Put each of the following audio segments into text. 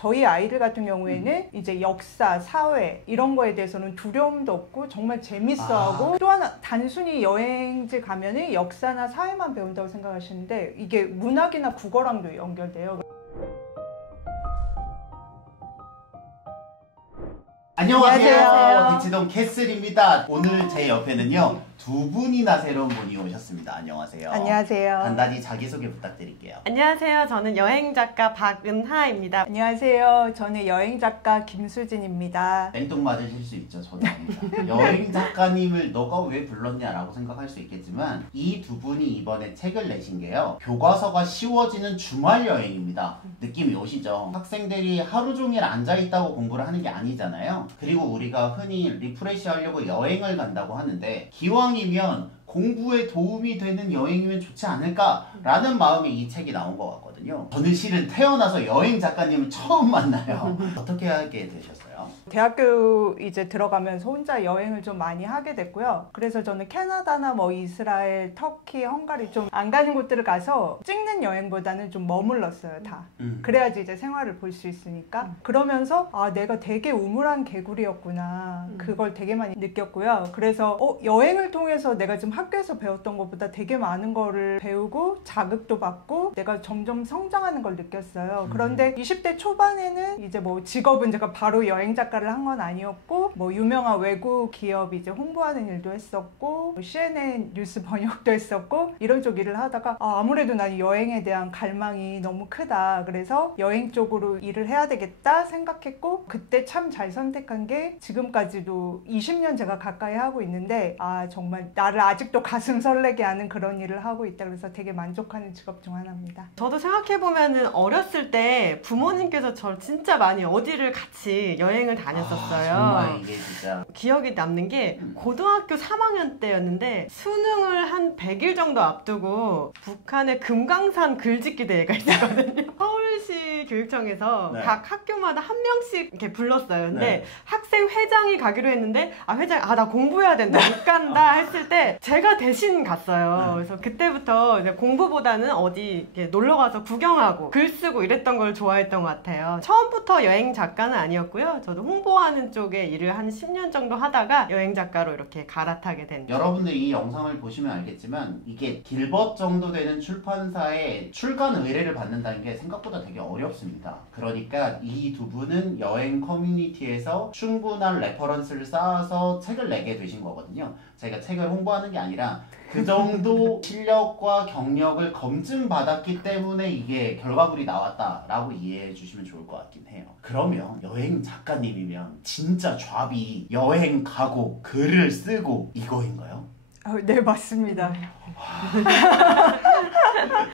저희 아이들 같은 경우에는 이제 역사, 사회 이런 거에 대해서는 두려움도 없고 정말 재밌어하고 또 하나 단순히 여행지 가면은 역사나 사회만 배운다고 생각하시는데 이게 문학이나 국어랑도 연결돼요. 안녕하세요. 대치동 캐슬입니다. 오늘 제 옆에는요 두 분이나 새로운 분이 오셨습니다. 안녕하세요. 안녕하세요. 간단히 자기소개 부탁드릴게요. 안녕하세요. 저는 여행작가 박은하입니다. 안녕하세요. 저는 여행작가 김수진입니다. 땡뚱 맞으실 수 있죠. 저도 압니다. 여행작가님을 너가 왜 불렀냐라고 생각할 수 있겠지만 이 두 분이 이번에 책을 내신 게요. 교과서가 쉬워지는 주말 여행입니다. 느낌이 오시죠? 학생들이 하루 종일 앉아있다고 공부를 하는 게 아니잖아요. 그리고 우리가 흔히 리프레시 하려고 여행을 간다고 하는데 기왕이면 공부에 도움이 되는 여행이면 좋지 않을까라는 마음에 이 책이 나온 것 같거든요. 저는 실은 태어나서 여행 작가님을 처음 만나요. 어떻게 하게 되셨어요? 대학교 이제 들어가면서 혼자 여행을 좀 많이 하게 됐고요. 그래서 저는 캐나다나 뭐 이스라엘, 터키, 헝가리 좀 안 가는 곳들을 가서 찍는 여행보다는 좀 머물렀어요, 다. 그래야지 이제 생활을 볼 수 있으니까. 그러면서 아, 내가 되게 우물한 개구리였구나. 그걸 되게 많이 느꼈고요. 그래서 여행을 통해서 내가 지금 학교에서 배웠던 것보다 되게 많은 거를 배우고 자극도 받고 내가 점점 성장하는 걸 느꼈어요. 그런데 20대 초반에는 이제 뭐 직업은 제가 바로 여행 작가를 한 건 아니었고 뭐 유명한 외국 기업 이제 홍보하는 일도 했었고 CNN 뉴스 번역도 했었고 이런 쪽 일을 하다가 아무래도 난 여행에 대한 갈망이 너무 크다. 그래서 여행 쪽으로 일을 해야 되겠다 생각했고 그때 참 잘 선택한 게 지금까지도 20년 제가 가까이 하고 있는데 정말 나를 아직도 가슴 설레게 하는 그런 일을 하고 있다. 그래서 되게 만족하는 직업 중 하나입니다. 저도 생각해보면은 어렸을 때 부모님께서 저를 진짜 많이 어디를 같이 여행을 다녔었어요. 정말 이게 진짜 기억이 남는 게 고등학교 3학년 때였는데 수능을 한 100일 정도 앞두고 북한의 금강산 글짓기 대회가 있었거든요. 서울시 교육청에서 네. 각 학교마다 한 명씩 이렇게 불렀어요. 근데 네. 학생 회장이 가기로 했는데 나 공부해야 된다 못 간다 했을 때 제가 대신 갔어요. 그래서 그때부터 이제 공부보다는 어디 이렇게 놀러 가서 구경하고 글 쓰고 이랬던 걸 좋아했던 것 같아요. 처음부터 여행 작가는 아니었고요. 저도 홍보하는 쪽에 일을 한 10년 정도 하다가 여행 작가로 이렇게 갈아타게 된. 여러분들이 이 영상을 보시면 알겠지만 이게 길벗 정도 되는 출판사에 출간 의뢰를 받는다는 게 생각보다 되게 어렵습니다. 그러니까 이 두 분은 여행 커뮤니티에서 충분한 레퍼런스를 쌓아서 책을 내게 되신 거거든요. 제가 책을 홍보하는 게 아니라 그 정도 실력과 경력을 검증받았기 때문에 이게 결과물이 나왔다라고 이해해 주시면 좋을 것 같긴 해요. 그러면 여행 작가님이면 진짜 잡이 여행 가고 글을 쓰고 이거인가요? 네, 맞습니다.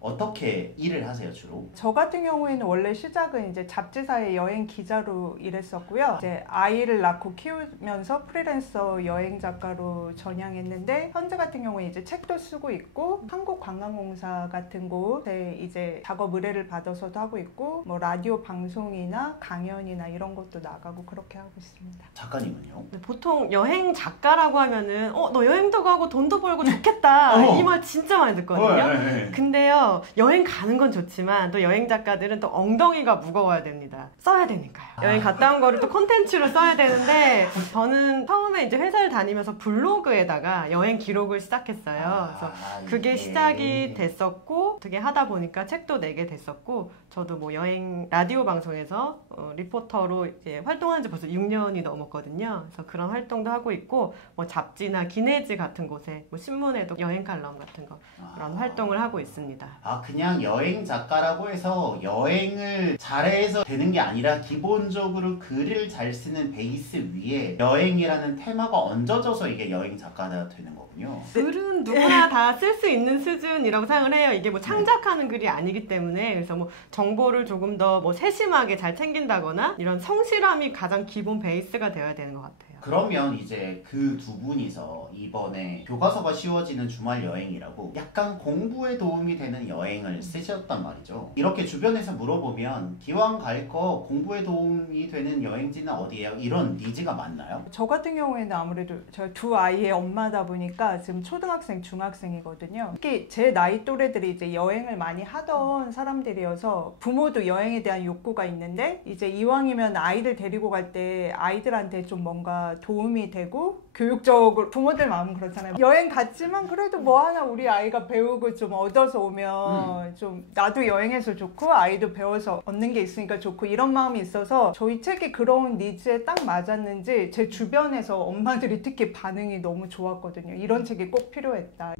어떻게 일을 하세요, 주로? 저 같은 경우에는 원래 시작은 이제 잡지사의 여행 기자로 일했었고요. 이제 아이를 낳고 키우면서 프리랜서 여행 작가로 전향했는데 현재 같은 경우에 이제 책도 쓰고 있고 한국관광공사 같은 곳에 이제 작업 의뢰를 받아서도 하고 있고 뭐 라디오 방송이나 강연이나 이런 것도 나가고 그렇게 하고 있습니다. 작가님은요? 보통 여행 작가라고 하면은 너 여행도 가고 돈도 벌고 좋겠다 이 말 진짜 많이 듣거든요. 근데요 여행 가는 건 좋지만 또 여행 작가들은 또 엉덩이가 무거워야 됩니다. 써야 되니까요. 여행 갔다 온 거를 또 콘텐츠로 써야 되는데 저는 처음에 이제 회사를 다니면서 블로그에다가 여행 기록을 시작했어요. 그래서 그게 시작이 됐었고 어떻게 하다 보니까 책도 내게 됐었고 저도 뭐 여행 라디오 방송에서 리포터로 이제 활동한 지 벌써 6년이 넘었거든요. 그래서 그런 활동도 하고 있고 뭐 잡지나 기내지 같은 곳에 뭐 신문에도 여행 칼럼 같은 거 그런 활동을 하고 있습니다. 그냥 여행 작가라고 해서 여행을 잘해서 되는 게 아니라 기본적으로 글을 잘 쓰는 베이스 위에 여행이라는 테마가 얹어져서 이게 여행 작가가 되는 거군요. 글은 누구나 다 쓸 수 있는 수준이라고 생각을 해요. 이게 뭐 창작하는 글이 아니기 때문에. 그래서 뭐 정보를 조금 더 뭐 세심하게 잘 챙긴다거나 이런 성실함이 가장 기본 베이스가 되어야 되는 것 같아요. 그러면 이제 그 두 분이서 이번에 교과서가 쉬워지는 주말 여행이라고 약간 공부에 도움이 되는 여행을 쓰셨단 말이죠. 이렇게 주변에서 물어보면 기왕 갈 거 공부에 도움이 되는 여행지는 어디예요? 이런 니즈가 많나요? 저 같은 경우에는 아무래도 저 두 아이의 엄마다 보니까 지금 초등학생, 중학생이거든요. 특히 제 나이 또래들이 이제 여행을 많이 하던 사람들이어서 부모도 여행에 대한 욕구가 있는데 이제 이왕이면 아이들 데리고 갈 때 아이들한테 좀 뭔가 도움이 되고 교육적으로 부모들 마음은 그렇잖아요. 여행 갔지만 그래도 뭐 하나 우리 아이가 배우고 좀 얻어서 오면 좀 나도 여행해서 좋고 아이도 배워서 얻는 게 있으니까 좋고 이런 마음이 있어서 저희 책이 그런 니즈에 딱 맞았는지 제 주변에서 엄마들이 특히 반응이 너무 좋았거든요. 이런 책이 꼭 필요했다.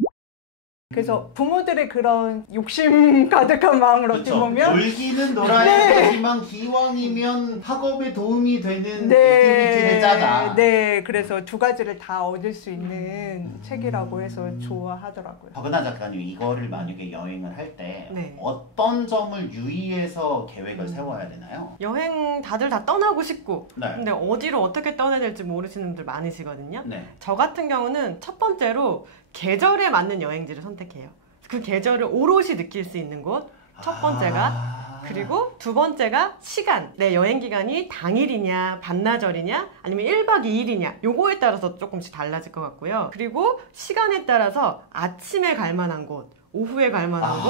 그래서 부모들의 그런 욕심 가득한 마음을 어떻게 보면 놀기는 놀아야 되지만 기왕이면 학업에 도움이 되는 액티비티를 짜자. 네, 그래서 두 가지를 다 얻을 수 있는 책이라고 해서 좋아하더라고요. 박은하 작가님, 이거를 만약에 여행을 할 때 네. 어떤 점을 유의해서 계획을 세워야 되나요? 여행 다들 다 떠나고 싶고 네. 근데 어디로 어떻게 떠나야 될지 모르시는 분들 많으시거든요. 네. 저 같은 경우는 첫 번째로 계절에 맞는 여행지를 선택해요. 그 계절을 오롯이 느낄 수 있는 곳 첫 번째가 그리고 두 번째가 시간. 내 여행 기간이 당일이냐 반나절이냐 아니면 1박 2일이냐 요거에 따라서 조금씩 달라질 것 같고요. 그리고 시간에 따라서 아침에 갈 만한 곳 오후에 갈 만한 곳,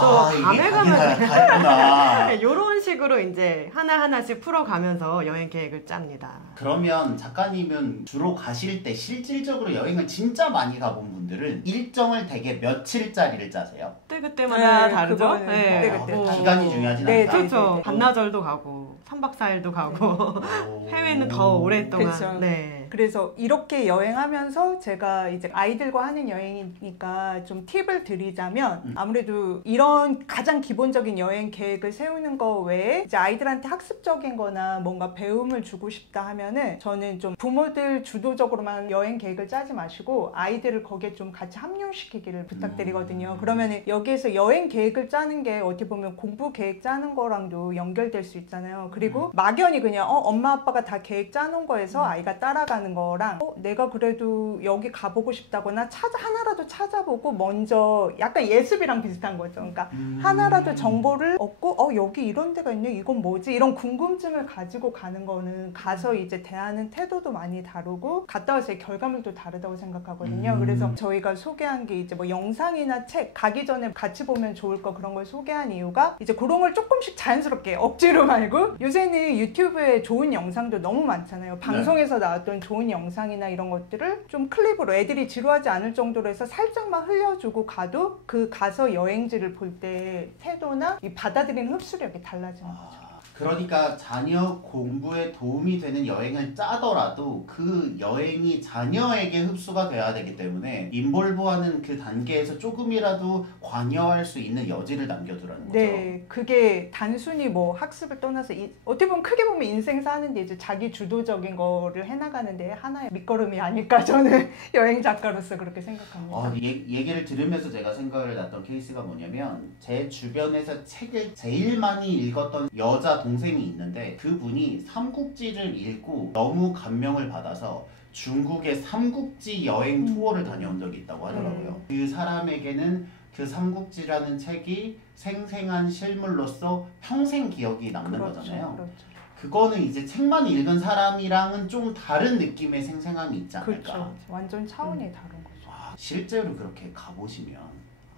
또 밤에 가면 이런 식으로 이제 하나하나씩 풀어가면서 여행 계획을 짭니다. 그러면 작가님은 주로 가실 때 실질적으로 여행을 진짜 많이 가본 분들은 일정을 되게 며칠짜리를 짜세요? 그때마다 다르죠? 그때 기간이 중요하진 네, 않다. 그렇죠. 반나절도 가고 3박 4일도 가고 해외는 더 오랫동안. 그쵸. 네. 그래서 이렇게 여행하면서 제가 이제 아이들과 하는 여행이니까 좀 팁을 드리자면 아무래도 이런 가장 기본적인 여행 계획을 세우는 거 외에 이제 아이들한테 학습적인 거나 뭔가 배움을 주고 싶다 하면은 저는 좀 부모들 주도적으로만 여행 계획을 짜지 마시고 아이들을 거기에 좀 같이 합류시키기를 부탁드리거든요. 그러면은 여기에서 여행 계획을 짜는 게 어떻게 보면 공부 계획 짜는 거랑도 연결될 수 있잖아요. 그리고 막연히 그냥 엄마 아빠가 다 계획 짜놓은 거에서 아이가 따라가는 거랑 내가 그래도 여기 가보고 싶다거나 하나라도 찾아보고 먼저 약간 예습이랑 비슷한 거죠. 그러니까 하나라도 정보를 얻고 여기 이런 데가 있네 이건 뭐지 이런 궁금증을 가지고 가는 거는 가서 이제 대하는 태도도 많이 다르고 갔다 와서의 결과물도 다르다고 생각하거든요. 그래서 저희가 소개한 게 이제 뭐 영상이나 책 가기 전에 같이 보면 좋을 거 그런 걸 소개한 이유가 이제 그런 걸 조금씩 자연스럽게 억지로 말고 요새는 유튜브에 좋은 영상도 너무 많잖아요. 방송에서 나왔던 좋은 영상이나 이런 것들을 좀 클립으로 애들이 지루하지 않을 정도로 해서 살짝만 흘려주고 가도 그 가서 여행지를 볼 때 태도나 이 받아들이는 흡수력이 달라지는 거죠. 그러니까 자녀 공부에 도움이 되는 여행을 짜더라도 그 여행이 자녀에게 흡수가 돼야 되기 때문에 인볼브하는 그 단계에서 조금이라도 관여할 수 있는 여지를 남겨두라는 거죠. 네, 그게 단순히 뭐 학습을 떠나서 어떻게 보면 크게 보면 인생 사는데 이제 자기 주도적인 거를 해나가는데 하나의 밑거름이 아닐까 저는 여행 작가로서 그렇게 생각합니다. 얘기를 들으면서 제가 생각을 났던 케이스가 뭐냐면 제 주변에서 책을 제일 많이 읽었던 여자 동생이 있는데 그분이 삼국지를 읽고 너무 감명을 받아서 중국의 삼국지 여행 투어를 다녀온 적이 있다고 하더라고요. 그 사람에게는 그 삼국지라는 책이 생생한 실물로서 평생 기억이 남는 거잖아요. 그렇죠. 그거는 이제 책만 읽은 사람이랑은 좀 다른 느낌의 생생함이 있지 않을까. 그렇죠. 완전 차원이 다른 거죠. 실제로 그렇게 가보시면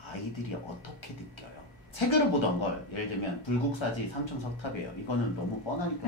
아이들이 어떻게 느껴요? 책으로 보던 걸 예를 들면 불국사지 삼총석탑이에요. 이거는 너무 뻔하니까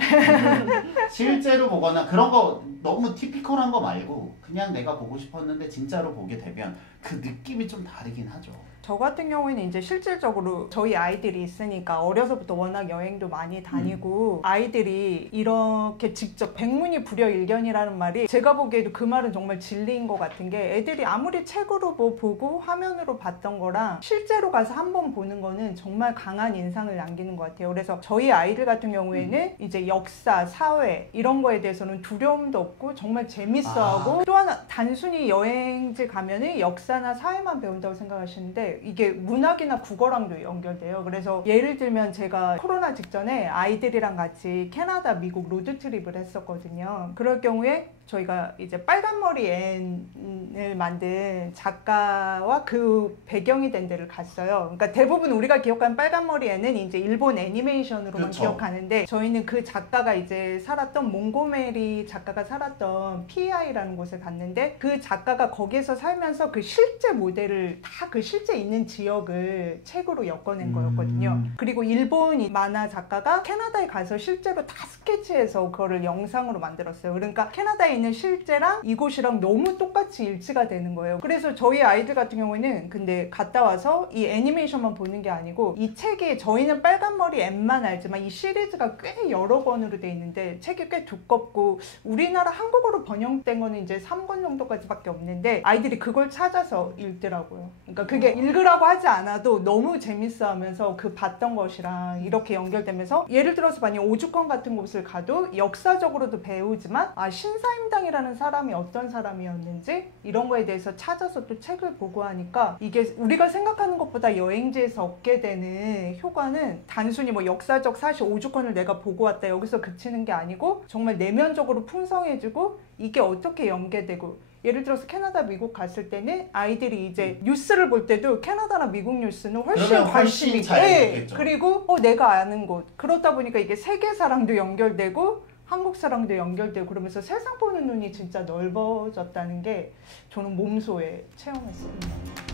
실제로 보거나 그런 거 너무 티피컬한 거 말고 그냥 내가 보고 싶었는데 진짜로 보게 되면 그 느낌이 좀 다르긴 하죠. 저 같은 경우에는 이제 실질적으로 저희 아이들이 있으니까 어려서부터 워낙 여행도 많이 다니고 아이들이 이렇게 직접 백문이 불여일견이라는 말이 제가 보기에도 그 말은 정말 진리인 것 같은 게 애들이 아무리 책으로 뭐 보고 화면으로 봤던 거랑 실제로 가서 한번 보는 거는 정말 강한 인상을 남기는 것 같아요. 그래서 저희 아이들 같은 경우에는 이제 역사, 사회 때문에 이런 거에 대해서는 두려움도 없고 정말 재밌어하고 또 하나 단순히 여행지 가면은 역사나 사회만 배운다고 생각하시는데 이게 문학이나 국어랑도 연결돼요. 그래서 예를 들면 제가 코로나 직전에 아이들이랑 같이 캐나다, 미국 로드트립을 했었거든요. 그럴 경우에 저희가 이제 빨간머리 앤을 만든 작가와 그 배경이 된 데를 갔어요. 그러니까 대부분 우리가 기억하는 빨간머리 앤은 이제 일본 애니메이션으로만 그쵸. 기억하는데 저희는 그 작가가 이제 살았던 몽고메리 작가가 살았던 PI라는 곳에 갔는데 그 작가가 거기에서 살면서 그 실제 모델을 다 그 실제 있는 지역을 책으로 엮어낸 거였거든요. 그리고 일본 만화 작가가 캐나다에 가서 실제로 다 스케치해서 그거를 영상으로 만들었어요. 그러니까 캐나다에 있는 실제랑 이곳이랑 너무 똑같이 일치가 되는 거예요. 그래서 저희 아이들 같은 경우에는 근데 갔다 와서 이 애니메이션만 보는 게 아니고 이 책이 저희는 빨간머리 앤만 알지만 이 시리즈가 꽤 여러 권으로 돼 있는데 책이 꽤 두껍고 우리나라 한국어로 번역된 거는 이제 3권 정도까지밖에 없는데 아이들이 그걸 찾아서 읽더라고요. 그러니까 그게 읽으라고 하지 않아도 너무 재밌어 하면서 그 봤던 것이랑 이렇게 연결되면서 예를 들어서 만약 오죽헌 같은 곳을 가도 역사적으로도 배우지만 신사임당이라는 사람이 어떤 사람이었는지 이런 거에 대해서 찾아서 또 책을 보고 하니까 이게 우리가 생각하는 것보다 여행지에서 얻게 되는 효과는 단순히 뭐 역사적 사실 오죽헌을 내가 보고 왔다 여기서 그치는 게 아니고 정말 내면적으로 풍성해지고 이게 어떻게 연계되고 예를 들어서 캐나다, 미국 갔을 때는 아이들이 이제 뉴스를 볼 때도 캐나다나 미국 뉴스는 훨씬 관심이 있고 그리고 내가 아는 곳 그러다 보니까 이게 세계사랑도 연결되고 한국사랑도 연결되고 그러면서 세상 보는 눈이 진짜 넓어졌다는 게 저는 몸소에 체험했습니다.